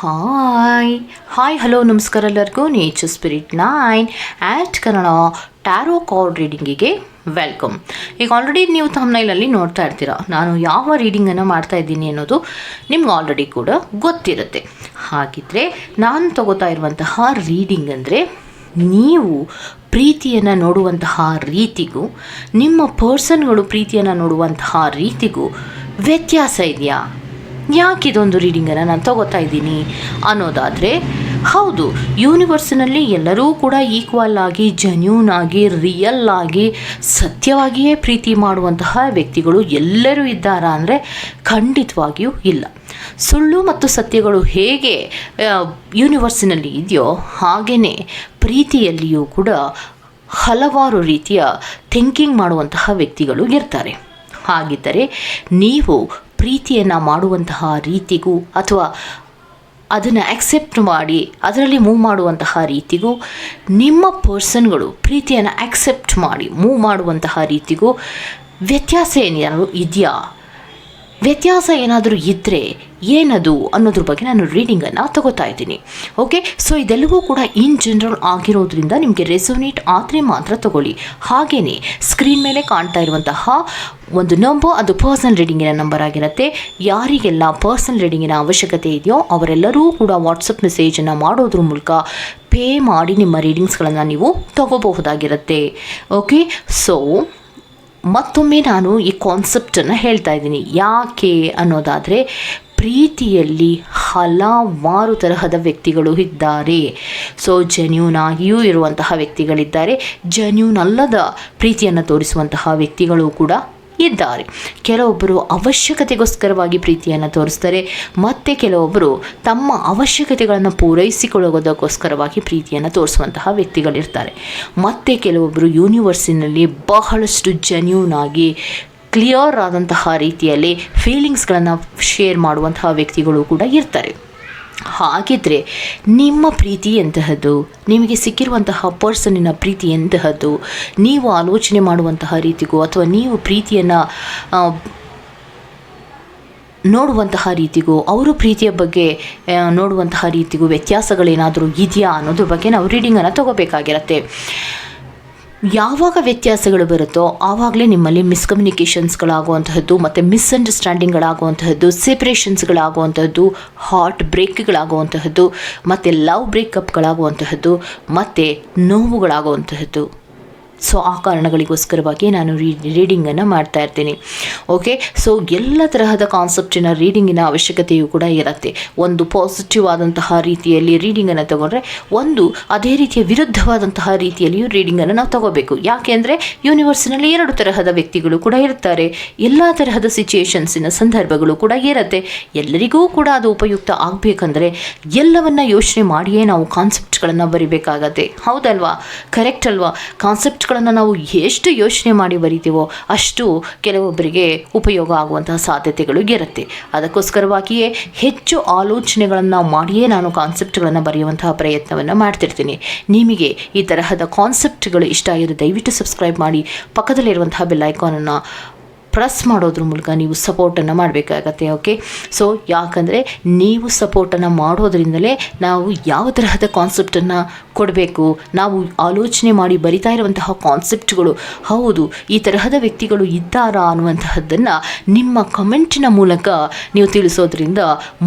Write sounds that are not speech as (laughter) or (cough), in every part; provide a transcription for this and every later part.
Hi hi hello ನಮಸ್ಕಾರ ಎಲ್ಲರಿಗೂ. Nature spirit nine at Kannada tarot card ರೀಡಿಂಗಿಗೆ welcome ಈಗ already ನೀವು ತಮ್ಮನೈಲಲ್ಲಿ ನೋಡ್ತಾ ಇರ್ತೀರ. ನಾನು ಯಾವ ರೀಡಿಂಗನ್ನು ಮಾಡ್ತಾ ಇದ್ದೀನಿ ಅನ್ನೋದು ನಿಮ್ಗೆ ಆಲ್ರೆಡಿ ಕೂಡ ಗೊತ್ತಿರುತ್ತೆ. ಹಾಗಿದ್ರೆ ನಾನು ತಗೋತಾ ಇರುವಂತಹ ರೀಡಿಂಗ್ ಅಂದರೆ ನೀವು ಪ್ರೀತಿಯನ್ನು ನೋಡುವಂತಹ ರೀತಿಗೂ, ನಿಮ್ಮ ಪರ್ಸನ್ಗಳು ಪ್ರೀತಿಯನ್ನು ನೋಡುವಂತಹ ರೀತಿಗೂ ವ್ಯತ್ಯಾಸ ಇದೆಯಾ? ಯಾಕೆ ಇದೊಂದು ರೀಡಿಂಗನ್ನು ನಾನು ತಗೋತಾ ಇದ್ದೀನಿ ಅನ್ನೋದಾದರೆ, ಹೌದು ಯೂನಿವರ್ಸ್ನಲ್ಲಿ ಎಲ್ಲರೂ ಕೂಡ ಈಕ್ವಲ್ ಆಗಿ ಜೆನ್ಯೂನ್ ಆಗಿ ರಿಯಲ್ ಆಗಿ, ಸತ್ಯವಾಗಿಯೇ ಪ್ರೀತಿ ಮಾಡುವಂತಹ ವ್ಯಕ್ತಿಗಳು ಎಲ್ಲರೂ ಇದ್ದಾರಾ ಅಂದರೆ ಖಂಡಿತವಾಗಿಯೂ ಇಲ್ಲ. ಸುಳ್ಳು ಮತ್ತು ಸತ್ಯಗಳು ಹೇಗೆ ಯೂನಿವರ್ಸಿನಲ್ಲಿ ಇದೆಯೋ ಹಾಗೆಯೇ ಪ್ರೀತಿಯಲ್ಲಿಯೂ ಕೂಡ ಹಲವಾರು ರೀತಿಯ ಥಿಂಕಿಂಗ್ ಮಾಡುವಂತಹ ವ್ಯಕ್ತಿಗಳು ಇರ್ತಾರೆ. ಹಾಗಿದ್ದರೆ, ನೀವು ಪ್ರೀತಿಯನ್ನು ಮಾಡುವಂತಹ ರೀತಿಗೂ ಅಥವಾ ಅದನ್ನು ಆಕ್ಸೆಪ್ಟ್ ಮಾಡಿ, ಅದರಲ್ಲಿ ಮೂವ್ ಮಾಡುವಂತಹ ರೀತಿಗೂ ನಿಮ್ಮ ಪರ್ಸನ್ಗಳು ಪ್ರೀತಿಯನ್ನು ಆಕ್ಸೆಪ್ಟ್ ಮಾಡಿ ಮೂವ್ ಮಾಡುವಂತಹ ರೀತಿಗೂ ವ್ಯತ್ಯಾಸ ಏನಾದ್ರು ಇದೆಯಾ? ವ್ಯತ್ಯಾಸ ಏನಾದರೂ ಇದ್ದರೆ ಏನದು ಅನ್ನೋದ್ರ ಬಗ್ಗೆ ನಾನು ರೀಡಿಂಗನ್ನು ತಗೋತಾ ಇದ್ದೀನಿ. ಓಕೆ ಸೊ ಇದೆಲ್ಲವೂ ಕೂಡ ಇನ್ ಜನರಲ್ ಆಗಿರೋದ್ರಿಂದ ನಿಮಗೆ ರೆಸೋನೇಟ್ ಆದರೆ ಮಾತ್ರ ತಗೊಳ್ಳಿ. ಹಾಗೆಯೇ ಸ್ಕ್ರೀನ್ ಮೇಲೆ ಕಾಣ್ತಾ ಇರುವಂತಹ ಒಂದು ನಂಬರ್ ಅದು ಪರ್ಸನಲ್ ರೀಡಿಂಗಿನ ನಂಬರ್ ಆಗಿರುತ್ತೆ. ಯಾರಿಗೆಲ್ಲ ಪರ್ಸನಲ್ ರೀಡಿಂಗಿನ ಅವಶ್ಯಕತೆ ಇದೆಯೋ ಅವರೆಲ್ಲರೂ ಕೂಡ ವಾಟ್ಸಪ್ ಮೆಸೇಜನ್ನು ಮಾಡೋದ್ರ ಮೂಲಕ ಪೇ ಮಾಡಿ ನಿಮ್ಮ ರೀಡಿಂಗ್ಸ್ಗಳನ್ನು ನೀವು ತಗೋಬಹುದಾಗಿರುತ್ತೆ. ಓಕೆ ಸೊ ಮತ್ತೊಮ್ಮೆ ನಾನು ಈ ಕಾನ್ಸೆಪ್ಟನ್ನು ಹೇಳ್ತಾ ಇದ್ದೀನಿ. ಯಾಕೆ ಅನ್ನೋದಾದರೆ, ಪ್ರೀತಿಯಲ್ಲಿ ಹಲವಾರು ತರಹದ ವ್ಯಕ್ತಿಗಳು ಇದ್ದಾರೆ. ಸೊ ಜೆನ್ಯೂನ್ ಆಗಿಯೂ ಇರುವಂತಹ ವ್ಯಕ್ತಿಗಳಿದ್ದಾರೆ. ಜೆನ್ಯೂನ್ ಅಲ್ಲದ ಪ್ರೀತಿಯನ್ನು ತೋರಿಸುವಂತಹ ವ್ಯಕ್ತಿಗಳು ಕೂಡ ಇದ್ದಾರೆ. ಕೆಲವೊಬ್ಬರು ಅವಶ್ಯಕತೆಗೋಸ್ಕರವಾಗಿ ಪ್ರೀತಿಯನ್ನು ತೋರಿಸ್ತಾರೆ, ಮತ್ತು ಕೆಲವೊಬ್ಬರು ತಮ್ಮ ಅವಶ್ಯಕತೆಗಳನ್ನು ಪೂರೈಸಿಕೊಳ್ಳೋದಕ್ಕೋಸ್ಕರವಾಗಿ ಪ್ರೀತಿಯನ್ನು ತೋರಿಸುವಂತಹ ವ್ಯಕ್ತಿಗಳಿರ್ತಾರೆ. ಮತ್ತು ಕೆಲವೊಬ್ಬರು ಯೂನಿವರ್ಸಿನಲ್ಲಿ ಬಹಳಷ್ಟು ಜೆನ್ಯೂನ್ ಆಗಿ ಕ್ಲಿಯರ್ ಆದಂತಹ ರೀತಿಯಲ್ಲಿ ಫೀಲಿಂಗ್ಸ್ಗಳನ್ನು ಶೇರ್ ಮಾಡುವಂತಹ ವ್ಯಕ್ತಿಗಳು ಕೂಡ ಇರ್ತಾರೆ. ಹಾಗಿದ್ರೆ ನಿಮ್ಮ ಪ್ರೀತಿ ಎಂತಹದ್ದು ನಿಮಗೆ ಸಿಕ್ಕಿರುವಂತಹ ಪರ್ಸನ್ನಿನ ಪ್ರೀತಿ ಎಂತಹದ್ದು ನೀವು ಆಲೋಚನೆ ಮಾಡುವಂತಹ ರೀತಿಗೂ ಅಥವಾ ನೀವು ಪ್ರೀತಿಯನ್ನು ನೋಡುವಂತಹ ರೀತಿಗೂ, ಅವರು ಪ್ರೀತಿಯ ಬಗ್ಗೆ ನೋಡುವಂತಹ ರೀತಿಗೂ ವ್ಯತ್ಯಾಸಗಳೇನಾದರೂ ಇದೆಯಾ ಅನ್ನೋದ್ರ ಬಗ್ಗೆ ನಾವು ರೀಡಿಂಗನ್ನು ತಗೋಬೇಕಾಗಿರತ್ತೆ. ಯಾವಾಗ ವ್ಯತ್ಯಾಸಗಳು ಬರುತ್ತೋ ಆವಾಗಲೇ ನಿಮ್ಮಲ್ಲಿ ಮಿಸ್ಕಮ್ಯುನಿಕೇಷನ್ಸ್ಗಳಾಗುವಂತಹದ್ದು ಮತ್ತು ಮಿಸ್ಅಂಡರ್ಸ್ಟ್ಯಾಂಡಿಂಗ್ಗಳಾಗುವಂತಹದ್ದು ಸೆಪ್ರೇಷನ್ಸ್ಗಳಾಗುವಂತಹದ್ದು ಹಾರ್ಟ್ ಬ್ರೇಕ್ಗಳಾಗುವಂತಹದ್ದು ಮತ್ತು ಲವ್ ಬ್ರೇಕಪ್ಗಳಾಗುವಂತಹದ್ದು ಮತ್ತು ನೋವುಗಳಾಗುವಂತಹದ್ದು. ಸೊ ಆ ಕಾರಣಗಳಿಗೋಸ್ಕರವಾಗಿ ನಾನು ರೀ ರೀಡಿಂಗನ್ನು ಮಾಡ್ತಾ ಇರ್ತೀನಿ. ಓಕೆ ಸೊ ಎಲ್ಲ ತರಹದ ಕಾನ್ಸೆಪ್ಟಿನ ರೀಡಿಂಗಿನ ಅವಶ್ಯಕತೆಯೂ ಕೂಡ ಇರುತ್ತೆ. ಒಂದು ಪಾಸಿಟಿವ್ ಆದಂತಹ ರೀತಿಯಲ್ಲಿ ರೀಡಿಂಗನ್ನು ತಗೊಂಡ್ರೆ, ಒಂದು ಅದೇ ರೀತಿಯ ವಿರುದ್ಧವಾದಂತಹ ರೀತಿಯಲ್ಲಿಯೂ ರೀಡಿಂಗನ್ನು ನಾವು ತಗೋಬೇಕು. ಯಾಕೆಂದರೆ ಯೂನಿವರ್ಸ್ನಲ್ಲಿ ಎರಡು ತರಹದ ವ್ಯಕ್ತಿಗಳು ಕೂಡ ಇರ್ತಾರೆ. ಎಲ್ಲ ತರಹದ ಸಿಚುಯೇಷನ್ಸಿನ ಸಂದರ್ಭಗಳು ಕೂಡ ಇರುತ್ತೆ. ಎಲ್ಲರಿಗೂ ಕೂಡ ಅದು ಉಪಯುಕ್ತ ಆಗಬೇಕಂದ್ರೆ, ಎಲ್ಲವನ್ನ ಯೋಚನೆ ಮಾಡಿಯೇ ನಾವು ಕಾನ್ಸೆಪ್ಟ್ಗಳನ್ನು ಬರಿಬೇಕಾಗತ್ತೆ. ಹೌದಲ್ವಾ? ಕರೆಕ್ಟ್ ಅಲ್ವಾ? ಕಾನ್ಸೆಪ್ಟ್ಗಳನ್ನು ನಾವು ಎಷ್ಟು ಯೋಚನೆ ಮಾಡಿ ಬರಿತೀವೋ ಅಷ್ಟು ಕೆಲವೊಬ್ಬರಿಗೆ ಉಪಯೋಗ ಆಗುವಂತಹ ಸಾಧ್ಯತೆಗಳು ಇರುತ್ತೆ. ಅದಕ್ಕೋಸ್ಕರವಾಗಿಯೇ ಹೆಚ್ಚು ಆಲೋಚನೆಗಳನ್ನು ಮಾಡಿಯೇ ನಾನು ಕಾನ್ಸೆಪ್ಟ್ಗಳನ್ನು ಬರೆಯುವಂತಹ ಪ್ರಯತ್ನವನ್ನು ಮಾಡ್ತಿರ್ತೀನಿ. ನಿಮಗೆ ಈ ತರಹದ ಕಾನ್ಸೆಪ್ಟ್ಗಳು ಇಷ್ಟ ಆಗಿದ್ದರೆ ದಯವಿಟ್ಟು ಸಬ್ಸ್ಕ್ರೈಬ್ ಮಾಡಿ, ಪಕ್ಕದಲ್ಲಿರುವಂತಹ ಬೆಲ್ ಐಕಾನನ್ನು ಪ್ರೆಸ್ ಮಾಡೋದ್ರ ಮೂಲಕ ನೀವು ಸಪೋರ್ಟನ್ನು ಮಾಡಬೇಕಾಗತ್ತೆ ಓಕೆ ಸೊ ಯಾಕಂದರೆ ನೀವು ಸಪೋರ್ಟನ್ನು ಮಾಡೋದ್ರಿಂದಲೇ ನಾವು ಯಾವ ತರಹದ ಕಾನ್ಸೆಪ್ಟನ್ನು ಕೊಡಬೇಕು? ನಾವು ಆಲೋಚನೆ ಮಾಡಿ ಬರಿತಾ ಇರುವಂತಹ ಕಾನ್ಸೆಪ್ಟ್ಗಳು ಹೌದು, ಈ ತರಹದ ವ್ಯಕ್ತಿಗಳು ಇದ್ದಾರಾ ಅನ್ನುವಂತಹದ್ದನ್ನು ನಿಮ್ಮ ಕಮೆಂಟಿನ ಮೂಲಕ ನೀವು ತಿಳಿಸೋದ್ರಿಂದ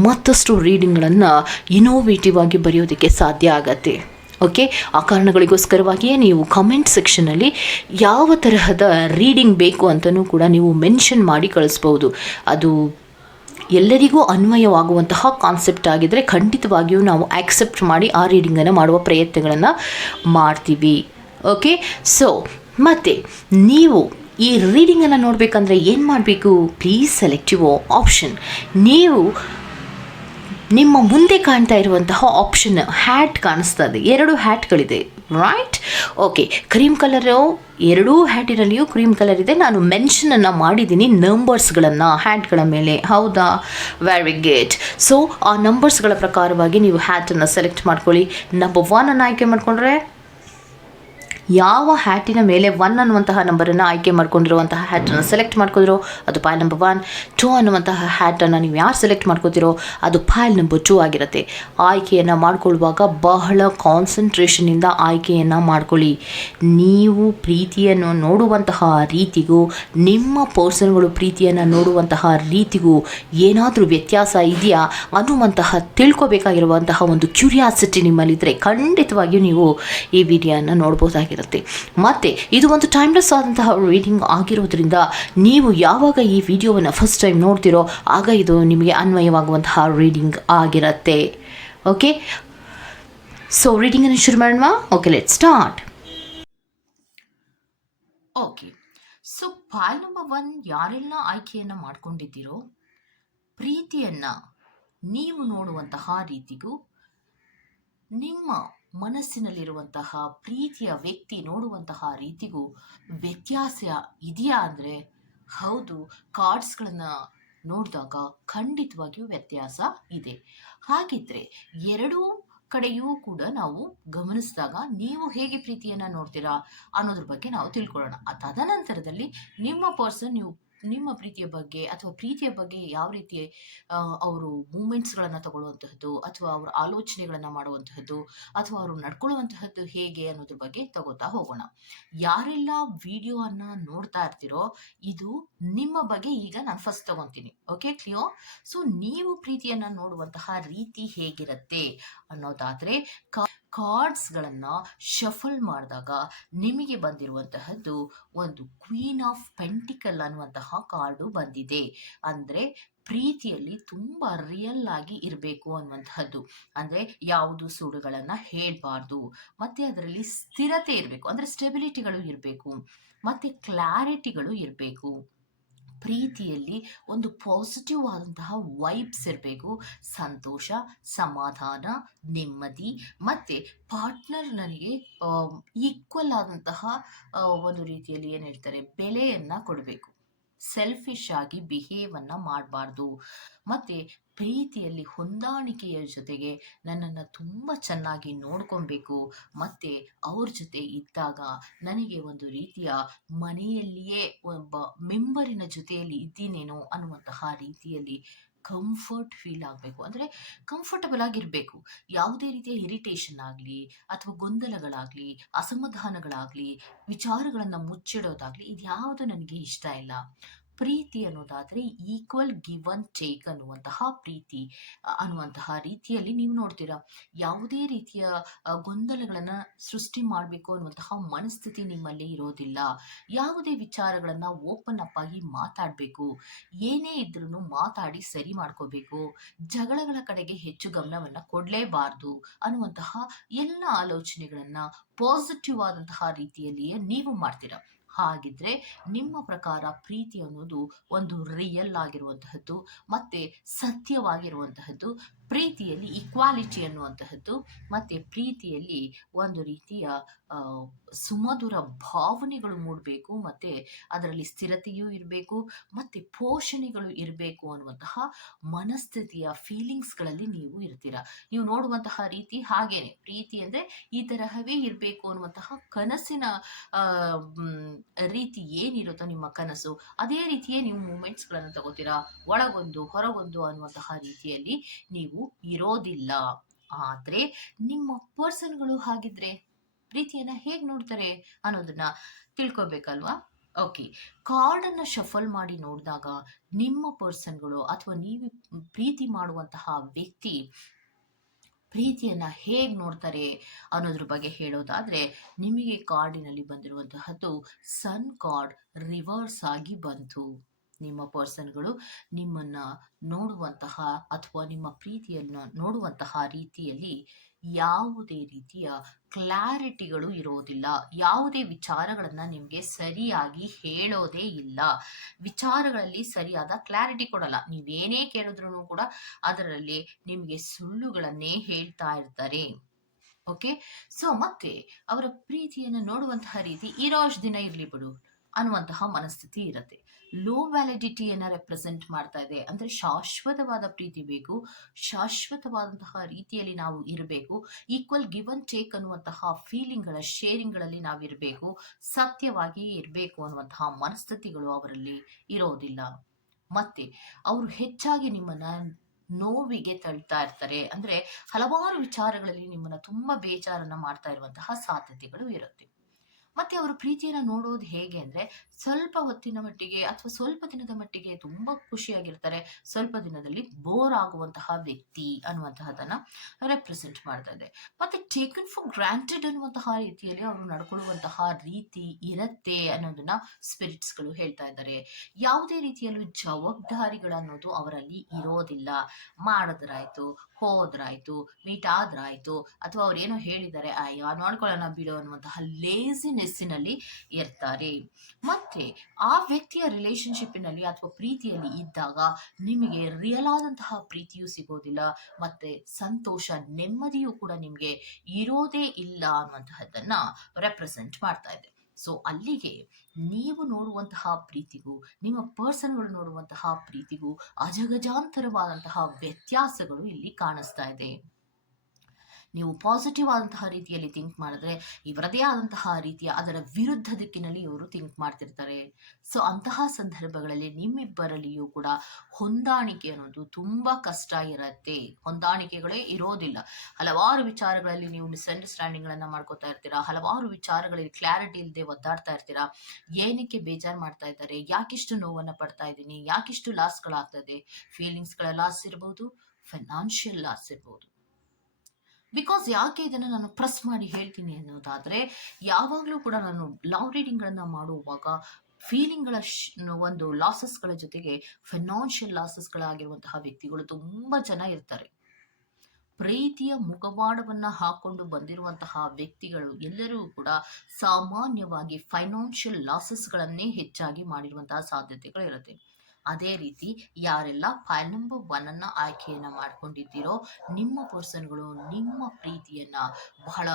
ಮತ್ತಷ್ಟು ರೀಡಿಂಗ್ಗಳನ್ನು ಇನೋವೇಟಿವ್ ಆಗಿ ಬರೆಯೋದಕ್ಕೆ ಸಾಧ್ಯ ಆಗತ್ತೆ. ಓಕೆ ಆ ಕಾರಣಗಳಿಗೋಸ್ಕರವಾಗಿಯೇ ನೀವು ಕಮೆಂಟ್ ಸೆಕ್ಷನಲ್ಲಿ ಯಾವ ತರಹದ ರೀಡಿಂಗ್ ಬೇಕು ಅಂತಲೂ ಕೂಡ ನೀವು ಮೆನ್ಷನ್ ಮಾಡಿ ಕಳಿಸ್ಬೋದು ಅದು ಎಲ್ಲರಿಗೂ ಅನ್ವಯವಾಗುವಂತಹ ಕಾನ್ಸೆಪ್ಟ್ ಆಗಿದ್ದರೆ ಖಂಡಿತವಾಗಿಯೂ ನಾವು ಆಕ್ಸೆಪ್ಟ್ ಮಾಡಿ ಆ ರೀಡಿಂಗನ್ನು ಮಾಡುವ ಪ್ರಯತ್ನಗಳನ್ನು ಮಾಡ್ತೀವಿ. ಓಕೆ ಸೊ ಮತ್ತು ನೀವು ಈ ರೀಡಿಂಗನ್ನು ನೋಡಬೇಕಂದ್ರೆ ಏನು ಮಾಡಬೇಕು? ಪ್ಲೀಸ್ ಸೆಲೆಕ್ಟ್ ಯುವ ಆಪ್ಷನ್ ನೀವು ನಿಮ್ಮ ಮುಂದೆ ಕಾಣ್ತಾ ಇರುವಂತಹ ಆಪ್ಷನ್ ಹ್ಯಾಟ್ ಕಾಣಿಸ್ತದೆ. ಎರಡು ಹ್ಯಾಟ್ಗಳಿದೆ ರೈಟ್ ಓಕೆ ಕ್ರೀಮ್ ಕಲರು ಎರಡೂ ಹ್ಯಾಟಿನಲ್ಲಿಯೂ ಕ್ರೀಮ್ ಕಲರ್ ಇದೆ. ನಾನು ಮೆನ್ಷನನ್ನು ಮಾಡಿದ್ದೀನಿ ನಂಬರ್ಸ್ಗಳನ್ನು ಹ್ಯಾಟ್ಗಳ ಮೇಲೆ. ಹೌದಾ? ವೆರಿ ಗೇಟ್ ಸೊ ಆ ನಂಬರ್ಸ್ಗಳ ಪ್ರಕಾರವಾಗಿ ನೀವು ಹ್ಯಾಟನ್ನು ಸೆಲೆಕ್ಟ್ ಮಾಡ್ಕೊಳ್ಳಿ. ನಂಬರ್ ಒನ್ನನ್ನು ಆಯ್ಕೆ ಮಾಡಿಕೊಂಡ್ರೆ ಯಾವ ಹ್ಯಾಟಿನ ಮೇಲೆ ಒನ್ ಅನ್ನುವಂತಹ ನಂಬರನ್ನು ಆಯ್ಕೆ ಮಾಡ್ಕೊಂಡಿರುವಂತಹ ಹ್ಯಾಟನ್ನು ಸೆಲೆಕ್ಟ್ ಮಾಡ್ಕೋದಿರೋ? ಅದು ಪಾಯಲ್ ನಂಬರ್ ಒನ್ ಟೂ ಅನ್ನುವಂತಹ ಹ್ಯಾಟನ್ನು ನೀವು ಯಾರು ಸೆಲೆಕ್ಟ್ ಮಾಡ್ಕೋತಿರೋ, ಅದು ಫೈಲ್ ನಂಬರ್ ಟೂ ಆಗಿರುತ್ತೆ. ಆಯ್ಕೆಯನ್ನು ಮಾಡ್ಕೊಳ್ಳುವಾಗ ಬಹಳ ಕಾನ್ಸಂಟ್ರೇಷನಿಂದ ಆಯ್ಕೆಯನ್ನು ಮಾಡ್ಕೊಳ್ಳಿ. ನೀವು ಪ್ರೀತಿಯನ್ನು ನೋಡುವಂತಹ ರೀತಿಗೂ, ನಿಮ್ಮ ಪರ್ಸನ್ಗಳು ಪ್ರೀತಿಯನ್ನು ನೋಡುವಂತಹ ರೀತಿಗೂ ಏನಾದರೂ ವ್ಯತ್ಯಾಸ ಇದೆಯಾ? ಅನ್ನುವಂತಹ ತಿಳ್ಕೊಬೇಕಾಗಿರುವಂತಹ ಒಂದು ಕ್ಯೂರಿಯಾಸಿಟಿ ನಿಮ್ಮಲ್ಲಿದ್ದರೆ ಖಂಡಿತವಾಗಿಯೂ ನೀವು ಈ ವಿಡಿಯೋನ ನೋಡ್ಬೋದಾಗಿರುತ್ತೆ ಮತ್ತೆ, ಇದು ಒಂದು ಟೈಮ್ಲೆಸ್ ಆದಂತಹ ರೀಡಿಂಗ್ ಆಗಿರೋದ್ರಿಂದ ನೀವು ಯಾವಾಗ ಈ ವಿಡಿಯೋವನ್ನು ಫಸ್ಟ್ ಟೈಮ್ ನೋಡ್ತಿರೋ, ಆಗ ಇದು ನಿಮಗೆ ಅನ್ವಯವಾಗುವಂತಹ ರೀಡಿಂಗ್ ಆಗಿರುತ್ತೆ. ಓಕೆ ಸೊ ರೀಡಿಂಗನ್ನು ಶುರು ಮಾಡೋಣ okay let start okay so pile number one ಯಾರೆಲ್ಲ ಆಯ್ಕೆಯನ್ನು ಮಾಡ್ಕೊಂಡಿದ್ದೀರೋ, ಪ್ರೀತಿಯನ್ನು ನೀವು ನೋಡುವಂತಹ ರೀತಿಗೂ ನಿಮ್ಮ ಮನಸ್ಸಿನಲ್ಲಿರುವಂತಹ ಪ್ರೀತಿಯ ವ್ಯಕ್ತಿ ನೋಡುವಂತಹ ರೀತಿಗೂ ವ್ಯತ್ಯಾಸ ಇದೆಯಾ ಅಂದರೆ ಹೌದು ಕಾರ್ಡ್ಸ್ಗಳನ್ನು ನೋಡಿದಾಗ ಖಂಡಿತವಾಗಿಯೂ ವ್ಯತ್ಯಾಸ ಇದೆ. ಹಾಗಿದ್ರೆ ಎರಡೂ ಕಡೆಯೂ ಕೂಡ ನಾವು ಗಮನಿಸಿದಾಗ ನೀವು ಹೇಗೆ ಪ್ರೀತಿಯನ್ನು ನೋಡ್ತೀರಾ ಅನ್ನೋದ್ರ ಬಗ್ಗೆ ನಾವು ತಿಳ್ಕೊಳ್ಳೋಣ. ತದನಂತರದಲ್ಲಿ ನಿಮ್ಮ ಪರ್ಸನ್ ನೀವು ನಿಮ್ಮ ಪ್ರೀತಿಯ ಬಗ್ಗೆ ಅಥವಾ ಪ್ರೀತಿಯ ಬಗ್ಗೆ ಯಾವ ರೀತಿ ಅವರು ಮೂಮೆಂಟ್ಸ್ಗಳನ್ನು ತಗೊಳ್ಳುವಂತಹದ್ದು ಅಥವಾ ಅವರ ಆಲೋಚನೆಗಳನ್ನು ಮಾಡುವಂತಹದ್ದು ಅಥವಾ ಅವರು ನಡ್ಕೊಳ್ಳುವಂತಹದ್ದು ಹೇಗೆ ಅನ್ನೋದ್ರ ಬಗ್ಗೆ ತಗೋತಾ ಹೋಗೋಣ. ಯಾರೆಲ್ಲ ವಿಡಿಯೋ ಅನ್ನ ನೋಡ್ತಾ ಇರ್ತೀರೋ ಇದು ನಿಮ್ಮ ಬಗ್ಗೆ ಈಗ ನಾನು ಫಸ್ಟ್ ತಗೊಂತೀನಿ. ಓಕೆ ಕ್ಲಿಯೋ ಸೊ ನೀವು ಪ್ರೀತಿಯನ್ನು ನೋಡುವಂತಹ ರೀತಿ ಹೇಗಿರುತ್ತೆ ಅನ್ನೋದಾದರೆ ಕಾರ್ಡ್ಸ್ಗಳನ್ನು ಶಫಲ್ ಮಾಡಿದಾಗ ನಿಮಗೆ ಬಂದಿರುವಂತಹದ್ದು ಒಂದು ಕ್ವೀನ್ ಆಫ್ ಪೆಂಟಿಕಲ್ ಅನ್ನುವಂತಹ ಕಾರ್ಡು ಬಂದಿದೆ. ಅಂದರೆ ಪ್ರೀತಿಯಲ್ಲಿ ತುಂಬ ರಿಯಲ್ ಆಗಿ ಇರಬೇಕು ಅನ್ನುವಂತಹದ್ದು ಅಂದರೆ ಯಾವುದು ಸುಳ್ಳುಗಳನ್ನು ಹೇಳಬಾರ್ದು. ಮತ್ತು ಅದರಲ್ಲಿ ಸ್ಥಿರತೆ ಇರಬೇಕು. ಅಂದರೆ ಸ್ಟೆಬಿಲಿಟಿಗಳು ಇರಬೇಕು. ಮತ್ತು ಕ್ಲಾರಿಟಿಗಳು ಇರಬೇಕು. ಪ್ರೀತಿಯಲ್ಲಿ ಒಂದು ಪಾಸಿಟಿವ್ ಆದಂತಹ ವೈಬ್ಸ್ ಇರಬೇಕು. ಸಂತೋಷ, ಸಮಾಧಾನ, ನೆಮ್ಮದಿ, ಮತ್ತು ಪಾರ್ಟ್ನರ್ ನನಗೆ ಈಕ್ವಲ್ ಆದಂತಹ ಒಂದು ರೀತಿಯಲ್ಲಿ ಏನು ಹೇಳ್ತಾರೆ, ಬೆಲೆಯನ್ನು ಕೊಡಬೇಕು. ಸೆಲ್ಫಿಶ್ ಆಗಿ ಬಿಹೇವನ್ನು ಮಾಡಬಾರ್ದು. ಮತ್ತು ಪ್ರೀತಿಯಲ್ಲಿ ಹೊಂದಾಣಿಕೆಯ ಜೊತೆಗೆ ನನ್ನನ್ನು ತುಂಬ ಚೆನ್ನಾಗಿ ನೋಡ್ಕೊಬೇಕು. ಮತ್ತು ಅವ್ರ ಜೊತೆ ಇದ್ದಾಗ ನನಗೆ ಒಂದು ರೀತಿಯ ಮನೆಯಲ್ಲಿಯೇ ಒಬ್ಬ ಮೆಂಬರಿನ ಜೊತೆಯಲ್ಲಿ ಇದ್ದೀನೇನೋ ಅನ್ನುವಂತಹ ರೀತಿಯಲ್ಲಿ ಕಂಫರ್ಟ್ ಫೀಲ್ ಆಗಬೇಕು. ಅಂದರೆ ಕಂಫರ್ಟಬಲ್ ಆಗಿರಬೇಕು. ಯಾವುದೇ ರೀತಿಯ ಇರಿಟೇಷನ್ ಆಗಲಿ, ಅಥವಾ ಗೊಂದಲಗಳಾಗಲಿ, ಅಸಮಾಧಾನಗಳಾಗಲಿ, ವಿಚಾರಗಳನ್ನು ಮುಚ್ಚಿಡೋದಾಗಲಿ, ಇದ್ಯಾವುದು ನನಗೆ ಇಷ್ಟ ಇಲ್ಲ. ಪ್ರೀತಿ ಅನ್ನೋದಾದರೆ ಈಕ್ವಲ್ ಗಿವ್ ಅನ್ ಟೇಕ್ ಅನ್ನುವಂತಹ ಪ್ರೀತಿ ಅನ್ನುವಂತಹ ರೀತಿಯಲ್ಲಿ ನೀವು ನೋಡ್ತೀರಾ. ಯಾವುದೇ ರೀತಿಯ ಗೊಂದಲಗಳನ್ನು ಸೃಷ್ಟಿ ಮಾಡಬೇಕು ಅನ್ನುವಂತಹ ಮನಸ್ಥಿತಿ ನಿಮ್ಮಲ್ಲಿ ಇರೋದಿಲ್ಲ. ಯಾವುದೇ ವಿಚಾರಗಳನ್ನು ಓಪನ್ ಅಪ್ ಆಗಿ ಮಾತಾಡಬೇಕು. ಏನೇ ಇದ್ರೂ ಮಾತಾಡಿ ಸರಿ ಮಾಡ್ಕೋಬೇಕು. ಜಗಳಗಳ ಕಡೆಗೆ ಹೆಚ್ಚು ಗಮನವನ್ನು ಕೊಡಲೇಬಾರ್ದು ಅನ್ನುವಂತಹ ಎಲ್ಲ ಆಲೋಚನೆಗಳನ್ನು ಪಾಸಿಟಿವ್ ಆದಂತಹ ರೀತಿಯಲ್ಲಿಯೇ ನೀವು ಮಾಡ್ತೀರಾ. ಹಾಗಿದ್ರೆ ನಿಮ್ಮ ಪ್ರಕಾರ ಪ್ರೀತಿ ಅನ್ನೋದು ಒಂದು ರಿಯಲ್ ಆಗಿರುವಂತಹದ್ದು ಮತ್ತೆ ಸತ್ಯವಾಗಿರುವಂತಹದ್ದು ಪ್ರೀತಿಯಲ್ಲಿ ಈಕ್ವಾಲಿಟಿ ಅನ್ನುವಂತಹದ್ದು, ಮತ್ತೆ ಪ್ರೀತಿಯಲ್ಲಿ ಒಂದು ರೀತಿಯ ಸುಮಧುರ ಭಾವನೆಗಳು ಮೂಡಬೇಕು, ಮತ್ತೆ ಅದರಲ್ಲಿ ಸ್ಥಿರತೆಯೂ ಇರಬೇಕು, ಮತ್ತೆ ಪೋಷಣೆಗಳು ಇರಬೇಕು ಅನ್ನುವಂತಹ ಮನಸ್ಥಿತಿಯ ಫೀಲಿಂಗ್ಸ್ಗಳಲ್ಲಿ ನೀವು ಇರ್ತೀರ. ನೀವು ನೋಡುವಂತಹ ರೀತಿ ಹಾಗೇನೆ. ಪ್ರೀತಿ ಅಂದ್ರೆ ಈ ತರಹವೇ ಇರಬೇಕು ಅನ್ನುವಂತಹ ಕನಸಿನ ರೀತಿ ಏನಿರುತ್ತೋ ನಿಮ್ಮ ಕನಸು, ಅದೇ ರೀತಿಯೇ ನೀವು ಮೂಮೆಂಟ್ಸ್ಗಳನ್ನು ತಗೋತೀರಾ? ಒಳಗೊಂದು, ಹೊರಗೊಂದು ಅನ್ನುವಂತಹ ರೀತಿಯಲ್ಲಿ ನೀವು ಇರೋದಿಲ್ಲ. ಆದ್ರೆ ನಿಮ್ಮ ಪರ್ಸನ್ಗಳು ಹಾಗಿದ್ರೆ ಪ್ರೀತಿಯನ್ನ ಹೇಗೆ ನೋಡ್ತಾರೆ ಅನ್ನೋದನ್ನ ತಿಳ್ಕೊಬೇಕಲ್ವಾ? ಓಕೆ ಕಾರ್ಡನ್ನು ಶಫಲ್ ಮಾಡಿ ನೋಡಿದಾಗ ನಿಮ್ಮ ಪರ್ಸನ್ಗಳು ಅಥವಾ ನೀವು ಪ್ರೀತಿ ಮಾಡುವಂತಹ ವ್ಯಕ್ತಿ ಪ್ರೀತಿಯನ್ನ ಹೇಗೆ ನೋಡ್ತಾರೆ ಅನ್ನೋದ್ರ ಬಗ್ಗೆ ಹೇಳೋದಾದ್ರೆ ನಿಮಗೆ ಕಾರ್ಡಿನಲ್ಲಿ ಬಂದಿರುವಂತಹದ್ದು ಸನ್ ಕಾರ್ಡ್ ರಿವರ್ಸ್ ಆಗಿ ಬಂತು. ನಿಮ್ಮ ಪರ್ಸನ್ಗಳು ನಿಮ್ಮನ್ನ ನೋಡುವಂತಹ ಅಥವಾ ನಿಮ್ಮ ಪ್ರೀತಿಯನ್ನು ನೋಡುವಂತಹ ರೀತಿಯಲ್ಲಿ ಯಾವುದೇ ರೀತಿಯ ಕ್ಲಾರಿಟಿಗಳು ಇರೋದಿಲ್ಲ. ಯಾವುದೇ ವಿಚಾರಗಳನ್ನ ನಿಮಗೆ ಸರಿಯಾಗಿ ಹೇಳೋದೇ ಇಲ್ಲ. ವಿಚಾರಗಳಲ್ಲಿ ಸರಿಯಾದ ಕ್ಲಾರಿಟಿ ಕೊಡಲ್ಲ. ನೀವೇನೇ ಕೇಳಿದ್ರು ಕೂಡ ಅದರಲ್ಲಿ ನಿಮಗೆ ಸುಳ್ಳುಗಳನ್ನೇ ಹೇಳ್ತಾ ಇರ್ತಾರೆ. ಓಕೆ ಸೊ ಮತ್ತೆ ಅವರ ಪ್ರೀತಿಯನ್ನು ನೋಡುವಂತಹ ರೀತಿ ಇರೋಷ್ಟು ದಿನ ಇರಲಿ ಬಿಡು. ಅನ್ನುವಂತಹ ಮನಸ್ಥಿತಿ ಇರುತ್ತೆ. ಲೋ ವ್ಯಾಲಿಡಿಟಿಯನ್ನು ರೆಪ್ರೆಸೆಂಟ್ ಮಾಡ್ತಾ ಇದೆ. ಅಂದ್ರೆ ಶಾಶ್ವತವಾದ ಪ್ರೀತಿ ಬೇಕು, ಶಾಶ್ವತವಾದಂತಹ ರೀತಿಯಲ್ಲಿ ನಾವು ಇರಬೇಕು ಈಕ್ವಲ್ ಗಿವ್ ಅಂಡ್ ಟೇಕ್ ಅನ್ನುವಂತಹ ಫೀಲಿಂಗ್ಗಳ ಶೇರಿಂಗ್ಗಳಲ್ಲಿ ನಾವಿರಬೇಕು ಸತ್ಯವಾಗಿ ಇರಬೇಕು ಅನ್ನುವಂತಹ ಮನಸ್ಥಿತಿಗಳು ಅವರಲ್ಲಿ ಇರೋದಿಲ್ಲ. ಮತ್ತೆ ಅವರು ಹೆಚ್ಚಾಗಿ ನಿಮ್ಮನ್ನ ನೋವಿಗೆ ತಳ್ತಾ ಇರ್ತಾರೆ. ಅಂದ್ರೆ ಹಲವಾರು ವಿಚಾರಗಳಲ್ಲಿ ನಿಮ್ಮನ್ನ ತುಂಬಾ ಬೇಜಾರನ್ನ ಮಾಡ್ತಾ ಇರುವಂತಹ ಸಾಧ್ಯತೆಗಳು ಇರುತ್ತೆ. ಮತ್ತೆ ಅವರು ಪ್ರೀತಿಯನ್ನ ನೋಡೋದು ಹೇಗೆ ಅಂದ್ರೆ ಸ್ವಲ್ಪ ಹೊತ್ತಿನ ಮಟ್ಟಿಗೆ ಅಥವಾ ಸ್ವಲ್ಪ ದಿನದ ಮಟ್ಟಿಗೆ ತುಂಬಾ ಖುಷಿಯಾಗಿರ್ತಾರೆ. ಸ್ವಲ್ಪ ದಿನದಲ್ಲಿ ಬೋರ್ ಆಗುವಂತಹ ವ್ಯಕ್ತಿ ಅನ್ನುವಂತಹದನ್ನ ರೆಪ್ರೆಸೆಂಟ್ ಮಾಡ್ತಾ ಇದೆ. ಮತ್ತೆ ಟೇಕನ್ ಫಾರ್ ಗ್ರಾಂಟೆಡ್ ಅನ್ನುವಂತಹ ರೀತಿಯಲ್ಲಿ ಅವರು ನಡ್ಕೊಳ್ಳುವಂತಹ ರೀತಿ ಇರತ್ತೆ ಅನ್ನೋದನ್ನ ಸ್ಪಿರಿಟ್ಸ್ಗಳು ಹೇಳ್ತಾ ಇದ್ದಾರೆ. ಯಾವುದೇ ರೀತಿಯಲ್ಲೂ ಜವಾಬ್ದಾರಿಗಳನ್ನೋದು ಅವರಲ್ಲಿ ಇರೋದಿಲ್ಲ. ಮಾಡಿದ್ರಾಯ್ತು ಹೋದ್ರಾಯ್ತು ಮೀಟ್ ಆದ್ರಾಯ್ತು, ಅಥವಾ ಅವ್ರು ಏನೋ ಹೇಳಿದ್ದಾರೆ ಅಯ್ಯೋ, ನೋಡ್ಕೊಳ್ಳೋಣ ಬಿಡು ಅನ್ನುವಂತಹ ಲೇಸಿನೆಸ್ಸಿನಲ್ಲಿ ಇರ್ತಾರೆ. ಮತ್ತೆ ಆ ವ್ಯಕ್ತಿಯ ರಿಲೇಶನ್ಶಿಪ್ಪಿನಲ್ಲಿ ಅಥವಾ ಪ್ರೀತಿಯಲ್ಲಿ ಇದ್ದಾಗ ನಿಮಗೆ ರಿಯಲ್ ಆದಂತಹ ಪ್ರೀತಿಯೂ ಸಿಗೋದಿಲ್ಲ, ಮತ್ತೆ ಸಂತೋಷ, ನೆಮ್ಮದಿಯೂ ಕೂಡ ನಿಮಗೆ ಇರೋದೇ ಇಲ್ಲ ಅನ್ನುವಂತಹದ್ದನ್ನ ರೆಪ್ರೆಸೆಂಟ್ ಮಾಡ್ತಾ ಇದೆ. ಸೊ ಅಲ್ಲಿಗೆ ನೀವು ನೋಡುವಂತಹ ಪ್ರೀತಿಗೂ ನಿಮ್ಮ ಪರ್ಸನ್ಗಳು ನೋಡುವಂತಹ ಪ್ರೀತಿಗೂ ಅಜಗಜಾಂತರವಾದಂತಹ ವ್ಯತ್ಯಾಸಗಳು ಇಲ್ಲಿ ಕಾಣಿಸ್ತಾ ಇದೆ. ನೀವು ಪಾಸಿಟಿವ್ ಆದಂತಹ ರೀತಿಯಲ್ಲಿ ಥಿಂಕ್ ಮಾಡಿದ್ರೆ ಇವರದೇ ಆದಂತಹ ರೀತಿಯ ಅದರ ವಿರುದ್ಧ ದಿಕ್ಕಿನಲ್ಲಿ ಇವರು ಥಿಂಕ್ ಮಾಡ್ತಿರ್ತಾರೆ. ಸೊ ಅಂತಹ ಸಂದರ್ಭಗಳಲ್ಲಿ ನಿಮ್ಮಿಬ್ಬರಲ್ಲಿಯೂ ಕೂಡ ಹೊಂದಾಣಿಕೆ ಅನ್ನೋದು ತುಂಬ ಕಷ್ಟ ಇರತ್ತೆ. ಹೊಂದಾಣಿಕೆಗಳೇ ಇರೋದಿಲ್ಲ. ಹಲವಾರು ವಿಚಾರಗಳಲ್ಲಿ ನೀವು ಮಿಸ್ಅಂಡರ್ಸ್ಟ್ಯಾಂಡಿಂಗ್ಗಳನ್ನು ಮಾಡ್ಕೋತಾ ಇರ್ತೀರಾ, ಹಲವಾರು ವಿಚಾರಗಳಲ್ಲಿ ಕ್ಲಾರಿಟಿ ಇಲ್ಲದೆ ಒದ್ದಾಡ್ತಾ ಇರ್ತೀರಾ, ಏನಕ್ಕೆ ಬೇಜಾರು ಮಾಡ್ತಾ ಇದ್ದಾರೆ, ಯಾಕಿಷ್ಟು ನೋವನ್ನು ಪಡ್ತಾ ಇದ್ದೀನಿ, ಯಾಕಿಷ್ಟು ಲಾಸ್ಗಳಾಗ್ತಾ ಇದೆ ಫೀಲಿಂಗ್ಸ್ಗಳ ಲಾಸ್ ಇರ್ಬೋದು ಫೈನಾನ್ಷಿಯಲ್ ಲಾಸ್ ಇರ್ಬೋದು. ಬಿಕಾಸ್ ಯಾಕೆ ಇದನ್ನು ನಾನು ಪ್ರೆಸ್ ಮಾಡಿ ಹೇಳ್ತೀನಿ ಅನ್ನೋದಾದರೆ, ಯಾವಾಗಲೂ ಕೂಡ ನಾನು ಲವ್ ರೀಡಿಂಗ್ಗಳನ್ನು ಮಾಡುವಾಗ ಫೀಲಿಂಗ್ಗಳ ಒಂದು ಲಾಸಸ್ಗಳ ಜೊತೆಗೆ ಫೈನಾನ್ಷಿಯಲ್ ಲಾಸಸ್ಗಳಾಗಿರುವಂತಹ ವ್ಯಕ್ತಿಗಳು ತುಂಬ ಜನ ಇರ್ತಾರೆ. ಪ್ರೀತಿಯ ಮುಖವಾಡವನ್ನು ಹಾಕೊಂಡು ಬಂದಿರುವಂತಹ ವ್ಯಕ್ತಿಗಳು ಎಲ್ಲರೂ ಕೂಡ ಸಾಮಾನ್ಯವಾಗಿ ಫೈನಾನ್ಷಿಯಲ್ ಲಾಸಸ್ಗಳನ್ನೇ ಹೆಚ್ಚಾಗಿ ಮಾಡಿರುವಂತಹ ಸಾಧ್ಯತೆಗಳು ಇರುತ್ತೆ. ಅದೇ ರೀತಿ ಯಾರೆಲ್ಲ ಫೈಲ್ ನಂಬರ್ ಒನ್ ಅನ್ನ ಆಯ್ಕೆಯನ್ನ ಮಾಡ್ಕೊಂಡಿದ್ದೀರೋ, ನಿಮ್ಮ ಪರ್ಸನ್ಗಳು ನಿಮ್ಮ ಪ್ರೀತಿಯನ್ನ ಬಹಳ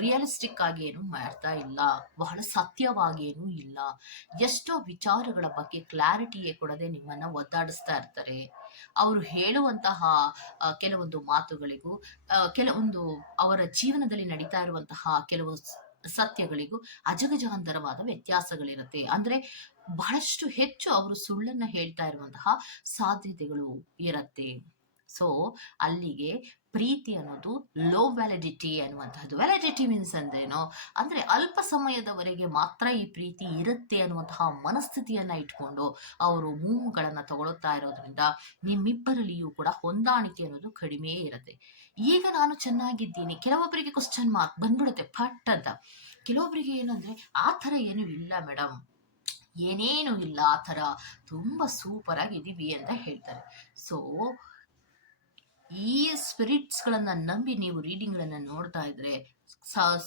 ರಿಯಲಿಸ್ಟಿಕ್ ಆಗಿ ಏನು ಮಾಡ್ತಾ ಇಲ್ಲ, ಬಹಳ ಸತ್ಯವಾಗಿ ಏನು ಇಲ್ಲ. ಎಷ್ಟೋ ವಿಚಾರಗಳ ಬಗ್ಗೆ ಕ್ಲಾರಿಟಿಯೇ ಕೊಡದೆ ನಿಮ್ಮನ್ನ ಒದ್ದಾಡಿಸ್ತಾ ಇರ್ತಾರೆ. ಅವರು ಹೇಳುವಂತಹ ಕೆಲವೊಂದು ಮಾತುಗಳಿಗೂ ಕೆಲವೊಂದು ಅವರ ಜೀವನದಲ್ಲಿ ನಡೀತಾ ಇರುವಂತಹ ಕೆಲವು ಸತ್ಯಗಳಿಗೂ ಅಜಗಜಾಂತರವಾದ ವ್ಯತ್ಯಾಸಗಳಿರುತ್ತೆ. ಅಂದ್ರೆ ಬಹಳಷ್ಟು ಹೆಚ್ಚು ಅವರು ಸುಳ್ಳನ್ನ ಹೇಳ್ತಾ ಇರುವಂತಹ ಸಾಧ್ಯತೆಗಳು ಇರತ್ತೆ. ಸೊ ಅಲ್ಲಿಗೆ ಪ್ರೀತಿ ಅನ್ನೋದು ಲೋ ವ್ಯಾಲಿಡಿಟಿ ಅನ್ನುವಂತಹದ್ದು. ವ್ಯಾಲಿಡಿಟಿ ಮೀನ್ಸ್ ಅಂದ್ರೇನು? ಅಂದ್ರೆ ಅಲ್ಪ ಸಮಯದವರೆಗೆ ಮಾತ್ರ ಈ ಪ್ರೀತಿ ಇರುತ್ತೆ ಅನ್ನುವಂತಹ ಮನಸ್ಥಿತಿಯನ್ನ ಇಟ್ಕೊಂಡು ಅವರು ಮೂವುಗಳನ್ನ ತಗೊಳ್ತಾ ಇರೋದ್ರಿಂದ ನಿಮ್ಮಿಬ್ಬರಲ್ಲಿಯೂ ಕೂಡ ಹೊಂದಾಣಿಕೆ ಅನ್ನೋದು ಕಡಿಮೆ ಇರುತ್ತೆ. ಈಗ ನಾನು ಚೆನ್ನಾಗಿದ್ದೀನಿ. ಕೆಲವೊಬ್ಬರಿಗೆ ಕ್ವಶನ್ ಮಾರ್ಕ್ ಬಂದ್ಬಿಡುತ್ತೆ ಫಟ್ ಅಂತ. ಕೆಲವೊಬ್ಬರಿಗೆ ಏನಂದ್ರೆ ಆ ಥರ ಏನೂ ಇಲ್ಲ ಮೇಡಮ್ ಏನೇನು ಇಲ್ಲ ಆ ಥರ. ತುಂಬ ಸೂಪರ್ ಆಗಿದ್ದೀವಿ ಅಂತ ಹೇಳ್ತಾರೆ. ಸೊ ಈ ಸ್ಪಿರಿಟ್ಸ್ಗಳನ್ನು ನಂಬಿ ನೀವು ರೀಡಿಂಗ್ಗಳನ್ನು ನೋಡ್ತಾ ಇದ್ರೆ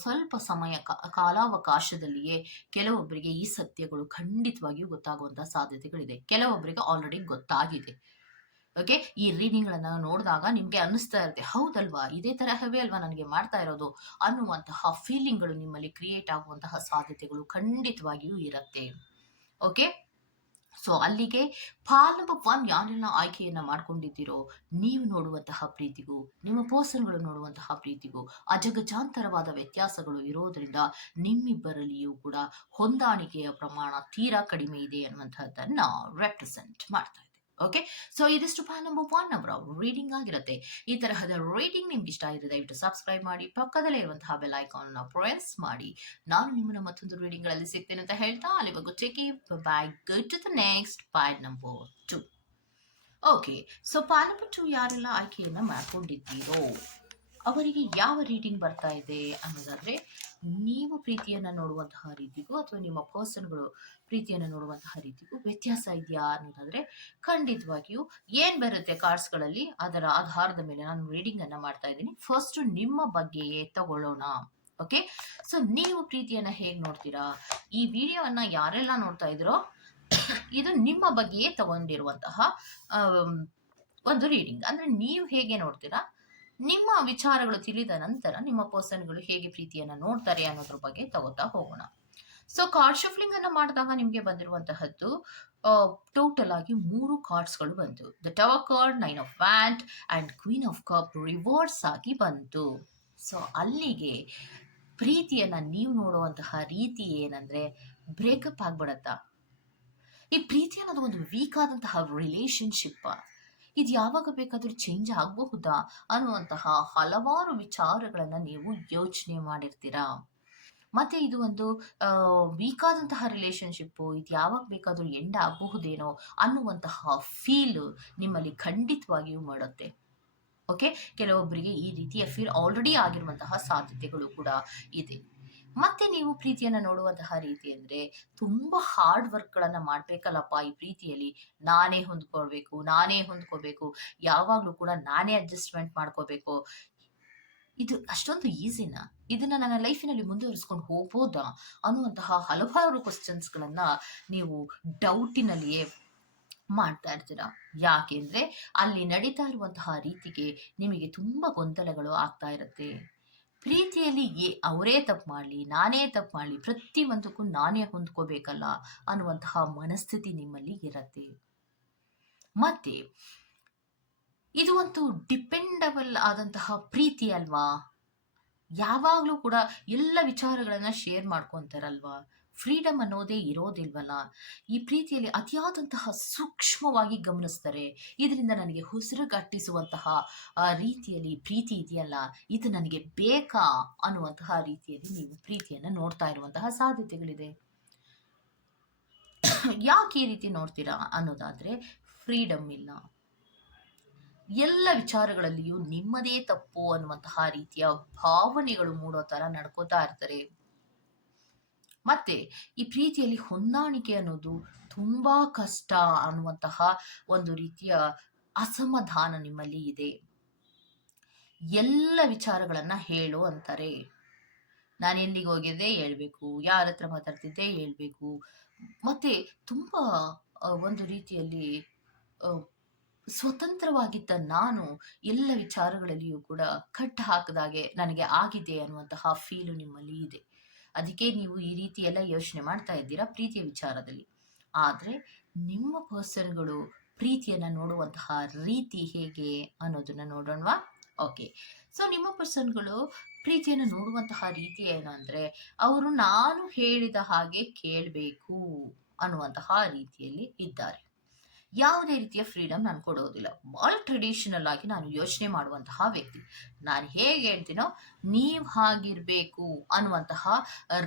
ಸ್ವಲ್ಪ ಸಮಯ ಕಾಲಾವಕಾಶದಲ್ಲಿಯೇ ಕೆಲವೊಬ್ಬರಿಗೆ ಈ ಸತ್ಯಗಳು ಖಂಡಿತವಾಗಿಯೂ ಗೊತ್ತಾಗುವಂತಹ ಸಾಧ್ಯತೆಗಳಿದೆ. ಕೆಲವೊಬ್ಬರಿಗೆ ಆಲ್ರೆಡಿ ಗೊತ್ತಾಗಿದೆ. ಓಕೆ ಈ ರೀಡಿಂಗ್ಗಳನ್ನ ನೋಡಿದಾಗ ನಿಮಗೆ ಅನಿಸ್ತಾ ಇರುತ್ತೆ, ಹೌದಲ್ವಾ? ಇದೇ ತರಹವೇ ಅಲ್ವಾ ನನಗೆ ಮಾಡ್ತಾ ಇರೋದು? ಅನ್ನುವಂತಹ ಫೀಲಿಂಗ್ಗಳು ನಿಮ್ಮಲ್ಲಿ ಕ್ರಿಯೇಟ್ ಆಗುವಂತಹ ಸಾಧ್ಯತೆಗಳು ಖಂಡಿತವಾಗಿಯೂ ಇರುತ್ತೆ. ಓಕೆ ಸೊ ಅಲ್ಲಿಗೆ ಅಪ್ ಒನ್ ಯಾರೆಲ್ಲ ಆಯ್ಕೆಯನ್ನ ಮಾಡ್ಕೊಂಡಿದ್ದೀರೋ, ನೀವು ನೋಡುವಂತಹ ಪ್ರೀತಿಗೂ, ನಿಮ್ಮ ಪರ್ಸನ್ಗಳು ನೋಡುವಂತಹ ಪ್ರೀತಿಗೂ, ಅಜಗಜಾಂತರವಾದ ವ್ಯತ್ಯಾಸಗಳು ಇರೋದ್ರಿಂದ ನಿಮ್ಮಿಬ್ಬರಲ್ಲಿಯೂ ಕೂಡ ಹೊಂದಾಣಿಕೆಯ ಪ್ರಮಾಣ ತೀರಾ ಕಡಿಮೆ ಇದೆ ಅನ್ನುವಂತಹದ್ದನ್ನ ರೆಪ್ರೆಸೆಂಟ್ ಮಾಡ್ತಾರೆ ಓಕೆ ಸೊ ಇದಿಷ್ಟು ಪಾಲ್ ನಂಬರ್ ಒನ್ ಅವರ ರೀಡಿಂಗ್ ಆಗಿರುತ್ತೆ. ಈ ತರಹದ ರೀಡಿಂಗ್ ನಿಮ್ಗೆ ಇಷ್ಟ ಆಗಿದೆ ದಯವಿಟ್ಟು ಸಬ್ಸ್ಕ್ರೈಬ್ ಮಾಡಿ, ಪಕ್ಕದಲ್ಲೇ ಇರುವಂತಹ ಬೆಲ್ ಐಕಾನ್ನ ಪ್ರೆಸ್ ಮಾಡಿ. ನಾನು ನಿಮ್ಮನ್ನ ಮತ್ತೊಂದು ರೀಡಿಂಗ್ಗಳಲ್ಲಿ ಸಿಗ್ತೇನೆ ಅಂತ ಹೇಳ್ತಾ, ಅಲ್ಲಿವರೆಗೂ take bye good to the next pile number two okay so pile number two ಯಾರೆಲ್ಲ ಆಯ್ಕೆಯನ್ನ ಮಾಡ್ಕೊಂಡಿದ್ದೀರೋ, ಅವರಿಗೆ ಯಾವ ರೀಡಿಂಗ್ ಬರ್ತಾ ಇದೆ ಅನ್ನೋದಾದ್ರೆ ನೀವು ಪ್ರೀತಿಯನ್ನು ನೋಡುವಂತಹ ರೀತಿಗೂ ಅಥವಾ ನಿಮ್ಮ ಪರ್ಸನ್ಗಳು ಪ್ರೀತಿಯನ್ನು ನೋಡುವಂತಹ ರೀತಿಗೂ ವ್ಯತ್ಯಾಸ ಇದೆಯಾ ಅಂತಂದರೆ ಖಂಡಿತವಾಗಿಯೂ ಏನು ಬರುತ್ತೆ ಕಾರ್ಡ್ಸ್ಗಳಲ್ಲಿ ಅದರ ಆಧಾರದ ಮೇಲೆ ನಾನು ರೀಡಿಂಗನ್ನು ಮಾಡ್ತಾ ಇದ್ದೀನಿ. ಫಸ್ಟು ನಿಮ್ಮ ಬಗ್ಗೆಯೇ ತಗೊಳ್ಳೋಣ. ಓಕೆ ಸೊ ನೀವು ಪ್ರೀತಿಯನ್ನು ಹೇಗೆ ನೋಡ್ತೀರಾ? ಈ ವಿಡಿಯೋವನ್ನು ಯಾರೆಲ್ಲ ನೋಡ್ತಾ ಇದ್ರೋ (coughs) ಇದು ನಿಮ್ಮ ಬಗ್ಗೆಯೇ ತಗೊಂಡಿರುವಂತಹ ಒಂದು ರೀಡಿಂಗ್ ಅಂದರೆ ನೀವು ಹೇಗೆ ನೋಡ್ತೀರಾ? ನಿಮ್ಮ ವಿಚಾರಗಳು ತಿಳಿದ ನಂತರ ನಿಮ್ಮ ಪರ್ಸನ್ಗಳು ಹೇಗೆ ಪ್ರೀತಿಯನ್ನ ನೋಡ್ತಾರೆ ಅನ್ನೋದ್ರ ಬಗ್ಗೆ ತಗೋತಾ ಹೋಗೋಣ. ಸೊ ಕಾರ್ಡ್ ಶಫ್ಲಿಂಗ್ ಅನ್ನ ಮಾಡಿದಾಗ ನಿಮಗೆ ಬಂದಿರುವಂತಹದ್ದು ಟೋಟಲ್ ಆಗಿ ಮೂರು ಕಾರ್ಡ್ಸ್ಗಳು ಬಂತು the tower card nine of wand and queen of cup reverse ಆಗಿ ಬಂತು. ಸೊ ಅಲ್ಲಿಗೆ ಪ್ರೀತಿಯನ್ನ ನೀವು ನೋಡುವಂತಹ ರೀತಿ ಏನಂದ್ರೆ ಬ್ರೇಕಪ್ ಆಗ್ಬಿಡತ್ತಾ? ಈ ಪ್ರೀತಿ ಅನ್ನೋದು ಒಂದು ವೀಕ್ ಆದಂತಹ ರಿಲೇಶನ್ಶಿಪ್ ಇದು ಯಾವಾಗ ಬೇಕಾದರೂ ಚೇಂಜ್ ಆಗಬಹುದಾ ಅನ್ನುವಂತಹ ಹಲವಾರು ವಿಚಾರಗಳನ್ನು ನೀವು ಯೋಚನೆ ಮಾಡಿರ್ತೀರಾ? ಮತ್ತೆ ಇದು ಒಂದು ವೀಕ್ ಆದಂತಹ ರಿಲೇಶನ್ಶಿಪ್ಪು ಇದು ಯಾವಾಗ ಬೇಕಾದರೂ ಎಂಡ್ ಆಗಬಹುದೇನೋ ಅನ್ನುವಂತಹ ಫೀಲ್ ನಿಮ್ಮಲ್ಲಿ ಖಂಡಿತವಾಗಿಯೂ ಮಾಡುತ್ತೆ. ಓಕೆ ಕೆಲವೊಬ್ಬರಿಗೆ ಈ ರೀತಿಯ ಫೀಲ್ ಆಲ್ರೆಡಿ ಆಗಿರುವಂತಹ ಸಾಧ್ಯತೆಗಳು ಕೂಡ ಇದೆ. ಮತ್ತೆ ನೀವು ಪ್ರೀತಿಯನ್ನ ನೋಡುವಂತಹ ರೀತಿ ಅಂದ್ರೆ ತುಂಬಾ ಹಾರ್ಡ್ ವರ್ಕ್ ಗಳನ್ನ ಮಾಡ್ಬೇಕಲ್ಲಪ್ಪ ಈ ಪ್ರೀತಿಯಲ್ಲಿ. ನಾನೇ ಹೊಂದ್ಕೊಳ್ಬೇಕು, ನಾನೇ ಹೊಂದ್ಕೋಬೇಕು ಯಾವಾಗ್ಲೂ ಕೂಡ ನಾನೇ ಅಡ್ಜಸ್ಟ್ಮೆಂಟ್ ಮಾಡ್ಕೋಬೇಕು ಇದು ಅಷ್ಟೊಂದು ಈಸಿನಾ ಇದನ್ನ ನನ್ನ ಲೈಫಿನಲ್ಲಿ ಮುಂದುವರಿಸ್ಕೊಂಡು ಹೋಗ್ಬೋದಾ? ಅನ್ನುವಂತಹ ಹಲವಾರು ಕ್ವಶನ್ಸ್ಗಳನ್ನ ನೀವು ಡೌಟಿನಲ್ಲಿಯೇ ಮಾಡ್ತಾ ಇರ್ತೀರಾ? ಯಾಕೆಂದ್ರೆ ಅಲ್ಲಿ ನಡೀತಾ ಇರುವಂತಹ ರೀತಿಗೆ ನಿಮಗೆ ತುಂಬಾ ಗೊಂದಲಗಳು ಆಗ್ತಾ ಇರುತ್ತೆ. ಪ್ರೀತಿಯಲ್ಲಿ ಏ, ಅವರೇ ತಪ್ಪು ಮಾಡಲಿ, ನಾನೇ ತಪ್ಪು ಮಾಡಲಿ, ಪ್ರತಿಯೊಂದಕ್ಕೂ ನಾನೇ ಹೊಂದ್ಕೋಬೇಕಲ್ಲ ಅನ್ನುವಂತಹ ಮನಸ್ಥಿತಿ ನಿಮ್ಮಲ್ಲಿ ಇರತ್ತೆ. ಮತ್ತೆ, ಇದು ಒಂದು ಡಿಪೆಂಡಬಲ್ ಆದಂತಹ ಪ್ರೀತಿ ಅಲ್ವಾ? ಯಾವಾಗಲೂ ಕೂಡ ಎಲ್ಲ ವಿಚಾರಗಳನ್ನ ಶೇರ್ ಮಾಡ್ಕೊಂತಾರಲ್ವಾ? ಫ್ರೀಡಮ್ ಅನ್ನೋದೇ ಇರೋದಿಲ್ವಲ್ಲ? ಈ ಪ್ರೀತಿಯಲ್ಲಿ ಅತಿಯಾದಂತಹ ಸೂಕ್ಷ್ಮವಾಗಿ ಗಮನಿಸ್ತಾರೆ ಇದರಿಂದ ನನಗೆ ಉಸಿರುಗಟ್ಟಿಸುವಂತಹ ರೀತಿಯಲ್ಲಿ ಪ್ರೀತಿ ಇದೆಯಲ್ಲ? ಇದು ನನಗೆ ಬೇಕಾ ಅನ್ನುವಂತಹ ರೀತಿಯಲ್ಲಿ ನೀವು ಪ್ರೀತಿಯನ್ನು ನೋಡ್ತಾ ಇರುವಂತಹ ಸಾಧ್ಯತೆಗಳಿದೆ. ಯಾಕೆ ಈ ರೀತಿ ನೋಡ್ತೀರಾ ಅನ್ನೋದಾದ್ರೆ, ಫ್ರೀಡಮ್ ಇಲ್ಲ. ಎಲ್ಲ ವಿಚಾರಗಳಲ್ಲಿಯೂ ನಿಮ್ಮದೇ ತಪ್ಪು ಅನ್ನುವಂತಹ ರೀತಿಯ ಭಾವನೆಗಳು ಮೂಡೋ ಥರ ನಡ್ಕೋತಾ ಇರ್ತಾರೆ. ಮತ್ತೆ ಈ ಪ್ರೀತಿಯಲ್ಲಿ ಹೊಂದಾಣಿಕೆ ಅನ್ನೋದು ತುಂಬಾ ಕಷ್ಟ ಅನ್ನುವಂತಹ ಒಂದು ರೀತಿಯ ಅಸಮಾಧಾನ ನಿಮ್ಮಲ್ಲಿ ಇದೆ. ಎಲ್ಲ ವಿಚಾರಗಳನ್ನ ಹೇಳು ಅಂತಾರೆ. ನಾನು ಎಲ್ಲಿಗೆ ಹೋಗಿದ್ದೆ ಹೇಳ್ಬೇಕು, ಯಾರ ಹತ್ರ ಮಾತಾಡ್ತಿದ್ದೆ ಹೇಳ್ಬೇಕು. ಮತ್ತೆ ತುಂಬಾ ಒಂದು ರೀತಿಯಲ್ಲಿ ಸ್ವತಂತ್ರವಾಗಿದ್ದ ನಾನು ಎಲ್ಲ ವಿಚಾರಗಳಲ್ಲಿಯೂ ಕೂಡ ಕಟ್ ಹಾಕದಾಗೆ ನನಗೆ ಆಗಿದೆ ಅನ್ನುವಂತಹ ಫೀಲು ನಿಮ್ಮಲ್ಲಿ ಇದೆ. ಅದಕ್ಕೆ ನೀವು ಈ ರೀತಿ ಎಲ್ಲ ಯೋಚನೆ ಮಾಡ್ತಾ ಇದ್ದೀರಾ ಪ್ರೀತಿಯ ವಿಚಾರದಲ್ಲಿ. ಆದರೆ ನಿಮ್ಮ ಪರ್ಸನ್ಗಳು ಪ್ರೀತಿಯನ್ನ ನೋಡುವಂತಹ ರೀತಿ ಹೇಗೆ ಅನ್ನೋದನ್ನ ನೋಡೋಣವಾ? ಓಕೆ. ಸೊ, ನಿಮ್ಮ ಪರ್ಸನ್ಗಳು ಪ್ರೀತಿಯನ್ನು ನೋಡುವಂತಹ ರೀತಿ ಏನು ಅಂದರೆ ಅವರು ನಾನು ಹೇಳಿದ ಹಾಗೆ ಕೇಳಬೇಕು ಅನ್ನುವಂತಹ ರೀತಿಯಲ್ಲಿ ಇದ್ದಾರೆ. ಯಾವುದೇ ರೀತಿಯ ಫ್ರೀಡಮ್ ನಾನು ಕೊಡೋದಿಲ್ಲ. ಭಾಳ ಟ್ರೆಡಿಷನಲ್ ಆಗಿ ನಾನು ಯೋಚನೆ ಮಾಡುವಂತಹ ವ್ಯಕ್ತಿ. ನಾನು ಹೇಗೆ ಹೇಳ್ತೀನೋ, ನೀವು ಹಾಗಿರ್ಬೇಕು ಅನ್ನುವಂತಹ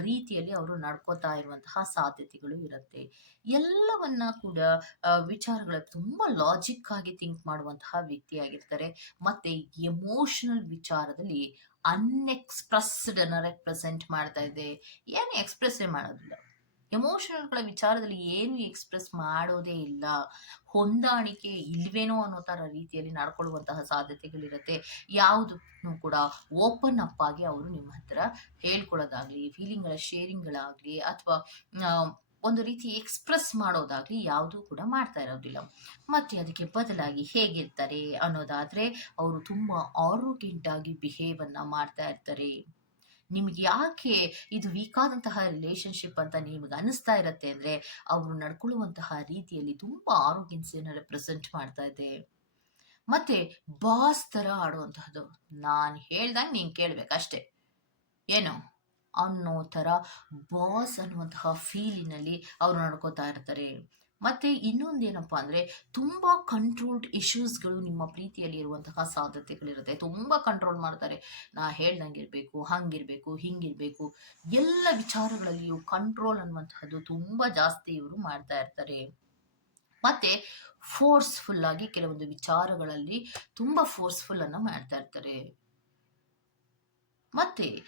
ರೀತಿಯಲ್ಲಿ ಅವರು ನಡ್ಕೋತಾ ಇರುವಂತಹ ಸಾಧ್ಯತೆಗಳು ಇರುತ್ತೆ. ಎಲ್ಲವನ್ನ ಕೂಡ ವಿಚಾರಗಳ ತುಂಬ ಲಾಜಿಕ್ ಆಗಿ ಥಿಂಕ್ ಮಾಡುವಂತಹ ವ್ಯಕ್ತಿಯಾಗಿರ್ತಾರೆ ಮತ್ತೆ ಎಮೋಷನಲ್ ವಿಚಾರದಲ್ಲಿ ಅನ್ಎಕ್ಸ್ಪ್ರೆಸ್ಡ್ ಅನ್ನ ರೆಪ್ರೆಸೆಂಟ್ ಮಾಡ್ತಾ ಇದೆ. ಏನು ಎಕ್ಸ್ಪ್ರೆಸ್ ಮಾಡೋದಿಲ್ಲ. ಎಮೋಷನಲ್ಗಳ ವಿಚಾರದಲ್ಲಿ ಏನು ಎಕ್ಸ್ಪ್ರೆಸ್ ಮಾಡೋದೇ ಇಲ್ಲ. ಹೊಂದಾಣಿಕೆ ಇಲ್ವೇನೋ ಅನ್ನೋ ಥರ ರೀತಿಯಲ್ಲಿ ನಡ್ಕೊಳ್ಳುವಂತಹ ಸಾಧ್ಯತೆಗಳಿರುತ್ತೆ. ಯಾವುದನ್ನು ಕೂಡ ಓಪನ್ ಅಪ್ ಆಗಿ ಅವರು ನಿಮ್ಮ ಹತ್ರ ಹೇಳ್ಕೊಳ್ಳೋದಾಗ್ಲಿ ಫೀಲಿಂಗ್ಗಳ ಶೇರಿಂಗ್ಗಳಾಗಲಿ ಅಥವಾ ಒಂದು ರೀತಿ ಎಕ್ಸ್ಪ್ರೆಸ್ ಮಾಡೋದಾಗ್ಲಿ ಯಾವುದೂ ಕೂಡ ಮಾಡ್ತಾ ಇರೋದಿಲ್ಲ. ಮತ್ತೆ ಅದಕ್ಕೆ ಬದಲಾಗಿ ಹೇಗಿರ್ತಾರೆ ಅನ್ನೋದಾದ್ರೆ, ಅವರು ತುಂಬಾ ಆಗಿ ಬಿಹೇವ್ ಅನ್ನ ಮಾಡ್ತಾ ಇರ್ತಾರೆ. ನಿಮ್ಗೆ ಯಾಕೆ ಇದು ವೀಕ್ ಆದಂತಹ ರಿಲೇಶನ್ಶಿಪ್ ಅಂತ ನಿಮಗೆ ಅನಿಸ್ತಾ ಇರತ್ತೆ ಅಂದ್ರೆ ಅವರು ನಡ್ಕೊಳ್ಳುವಂತಹ ರೀತಿಯಲ್ಲಿ ತುಂಬಾ ಆರೋಗ್ಯನ್ಸಿಯನ್ನು ರೆಪ್ರೆಸೆಂಟ್ ಮಾಡ್ತಾ ಇದೆ ಮತ್ತೆ ಬಾಸ್ ತರ ಆಡುವಂತಹದ್ದು. ನಾನು ಹೇಳ್ದಂಗೆ ನೀನ್ ಕೇಳ್ಬೇಕಷ್ಟೇ ಏನು? ಅನ್ನೋ ಥರ ಬಾಸ್ ಅನ್ನುವಂತಹ ಫೀಲಿನಲ್ಲಿ ಅವರು ನಡ್ಕೋತಾ ಇರ್ತಾರೆ. ಮತ್ತೆ ಇನ್ನೊಂದೇನಪ್ಪ ಅಂದ್ರೆ ತುಂಬಾ ಕಂಟ್ರೋಲ್ಡ್ ಇಶ್ಯೂಸ್ಗಳು ನಿಮ್ಮ ಪ್ರೀತಿಯಲ್ಲಿ ಇರುವಂತಹ ಸಾಧ್ಯತೆಗಳಿರುತ್ತೆ. ತುಂಬಾ ಕಂಟ್ರೋಲ್ ಮಾಡ್ತಾರೆ. ನಾ ಹೇಳ್ದಂಗಿರ್ಬೇಕು, ಹಂಗಿರಬೇಕು, ಹಿಂಗಿರ್ಬೇಕು. ಎಲ್ಲ ವಿಚಾರಗಳಲ್ಲಿಯೂ ಕಂಟ್ರೋಲ್ ಅನ್ನುವಂತಹದ್ದು ತುಂಬಾ ಜಾಸ್ತಿ ಇವರು ಮಾಡ್ತಾ ಇರ್ತಾರೆ. ಮತ್ತೆ ಫೋರ್ಸ್ಫುಲ್ ಆಗಿ ಕೆಲವೊಂದು ವಿಚಾರಗಳಲ್ಲಿ ತುಂಬಾ ಫೋರ್ಸ್ಫುಲ್ ಅನ್ನು ಮಾಡ್ತಾ ಇರ್ತಾರೆ. ಮತ್ತೆ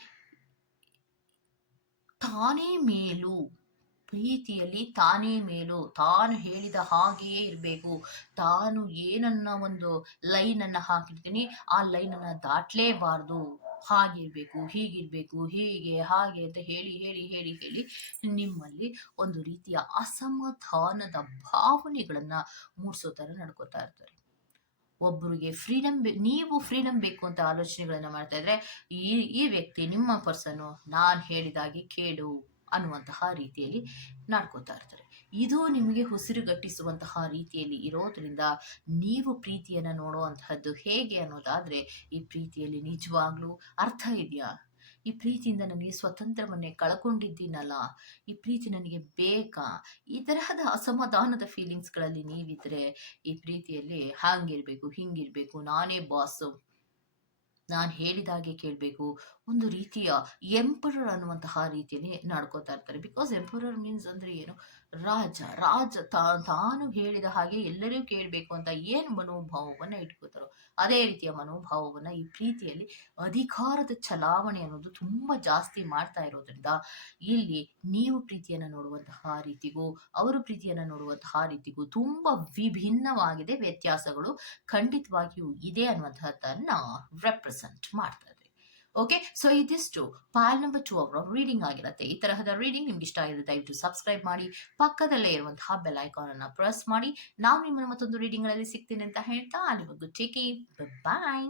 ತಾನೇ ಮೇಲು ಪ್ರೀತಿಯಲ್ಲಿ ತಾನೇ ಮೇಲು. ತಾನು ಹೇಳಿದ ಹಾಗೆಯೇ ಇರಬೇಕು. ತಾನು ಏನನ್ನ ಒಂದು ಲೈನ್ ಅನ್ನ ಹಾಕಿರ್ತೀನಿ, ಆ ಲೈನ್ ಅನ್ನ ದಾಟ್ಲೇಬಾರ್ದು. ಹಾಗಿರ್ಬೇಕು, ಹೀಗಿರ್ಬೇಕು, ಹೀಗೆ, ಹಾಗೆ ಅಂತ ಹೇಳಿ ಹೇಳಿ ಹೇಳಿ ಹೇಳಿ ನಿಮ್ಮಲ್ಲಿ ಒಂದು ರೀತಿಯ ಅಸಮಾಧಾನದ ಭಾವನೆಗಳನ್ನ ಮೂಡಿಸೋ ಥರ ನಡ್ಕೋತಾ ಇರ್ತಾರೆ. ಒಬ್ಬರಿಗೆ ಫ್ರೀಡಮ್ ನೀವು ಫ್ರೀಡಮ್ ಬೇಕು ಅಂತ ಆಲೋಚನೆಗಳನ್ನು ಮಾಡ್ತಾ ಇದ್ರೆ ಈ ಈ ವ್ಯಕ್ತಿ ನಿಮ್ಮ ಪರ್ಸನು ನಾನು ಹೇಳಿದಾಗೆ ಕೇಳು ಅನ್ನುವಂತಹ ರೀತಿಯಲ್ಲಿ ನಾಡ್ಕೋತಾ ಇರ್ತಾರೆ. ಇದು ನಿಮಗೆ ಉಸಿರುಗಟ್ಟಿಸುವಂತಹ ರೀತಿಯಲ್ಲಿ ಇರೋದ್ರಿಂದ ನೀವು ಪ್ರೀತಿಯನ್ನು ನೋಡುವಂತಹದ್ದು ಹೇಗೆ ಅನ್ನೋದಾದ್ರೆ, ಈ ಪ್ರೀತಿಯಲ್ಲಿ ನಿಜವಾಗ್ಲೂ ಅರ್ಥ ಇದೆಯಾ? ಈ ಪ್ರೀತಿಯಿಂದ ನನಗೆ ಸ್ವತಂತ್ರವನ್ನೇ ಕಳ್ಕೊಂಡಿದ್ದೀನಲ್ಲ, ಈ ಪ್ರೀತಿ ನನಗೆ ಬೇಕಾ? ಈ ತರಹದ ಅಸಮಾಧಾನದ ಫೀಲಿಂಗ್ಸ್ಗಳಲ್ಲಿ ನೀವಿದ್ರೆ ಈ ಪ್ರೀತಿಯಲ್ಲಿ ಹಾಗಿರ್ಬೇಕು, ಹಿಂಗಿರ್ಬೇಕು, ನಾನೇ ಬಾಸು ನಾನು ಹೇಳಿದಾಗೆ ಕೇಳಬೇಕು ಒಂದು ರೀತಿಯ ಎಂಪರರ್ ಅನ್ನುವಂತಹ ರೀತಿಯಲ್ಲಿ ನಡ್ಕೋತಾ ಇರ್ತಾರೆ. ಬಿಕಾಸ್ ಎಂಪರರ್ ಮೀನ್ಸ್ ಅಂದ್ರೆ ಏನು? ರಾಜ. ರಾಜ ತಾನು ಹೇಳಿದ ಹಾಗೆ ಎಲ್ಲರಿಗೂ ಕೇಳಬೇಕು ಅಂತ ಏನು ಮನೋಭಾವವನ್ನು ಇಟ್ಕೋತಾರೋ. ಅದೇ ರೀತಿಯ ಮನೋಭಾವವನ್ನು ಈ ಪ್ರೀತಿಯಲ್ಲಿ ಅಧಿಕಾರದ ಚಲಾವಣೆ ಅನ್ನೋದು ತುಂಬ ಜಾಸ್ತಿ ಮಾಡ್ತಾ ಇರೋದ್ರಿಂದ ಇಲ್ಲಿ ನೀವು ಪ್ರೀತಿಯನ್ನು ನೋಡುವಂತಹ ರೀತಿಗೂ, ಅವರು ಪ್ರೀತಿಯನ್ನು ನೋಡುವಂತಹ ರೀತಿಗೂ ತುಂಬ ವಿಭಿನ್ನವಾಗಿದೆ ವ್ಯತ್ಯಾಸಗಳು ಖಂಡಿತವಾಗಿಯೂ ಇದೆ ಅನ್ನುವಂತಹದ್ದನ್ನ ರೆಪ್ರೆಸೆಂಟ್ ಮಾಡ್ತಾರೆ ಓಕೆ ಸೊ ಇದಿಷ್ಟು ಪಾಲ್ ನಂಬರ್ ಟು ಅವರ ರೀಡಿಂಗ್ ಆಗಿರುತ್ತೆ. ಈ ತರಹದ ರೀಡಿಂಗ್ ನಿಮ್ಗೆ ಇಷ್ಟ ಆಗಿದೆ ದಯವಿಟ್ಟು ಸಬ್ಸ್ಕ್ರೈಬ್ ಮಾಡಿ, ಪಕ್ಕದಲ್ಲೇ ಇರುವಂತಹ ಬೆಲ್ ಐಕಾನ್ ಅನ್ನ ಪ್ರೆಸ್ ಮಾಡಿ. ನಾವು ನಿಮ್ಮನ್ನು ಮತ್ತೊಂದು ರೀಡಿಂಗ್ ಅಲ್ಲಿ ಸಿಗ್ತೀನಿ ಅಂತ ಹೇಳ್ತಾ ಅಲ್ಲಿವರೆಗೂ ಟೇಕ್ ಬಾಯ್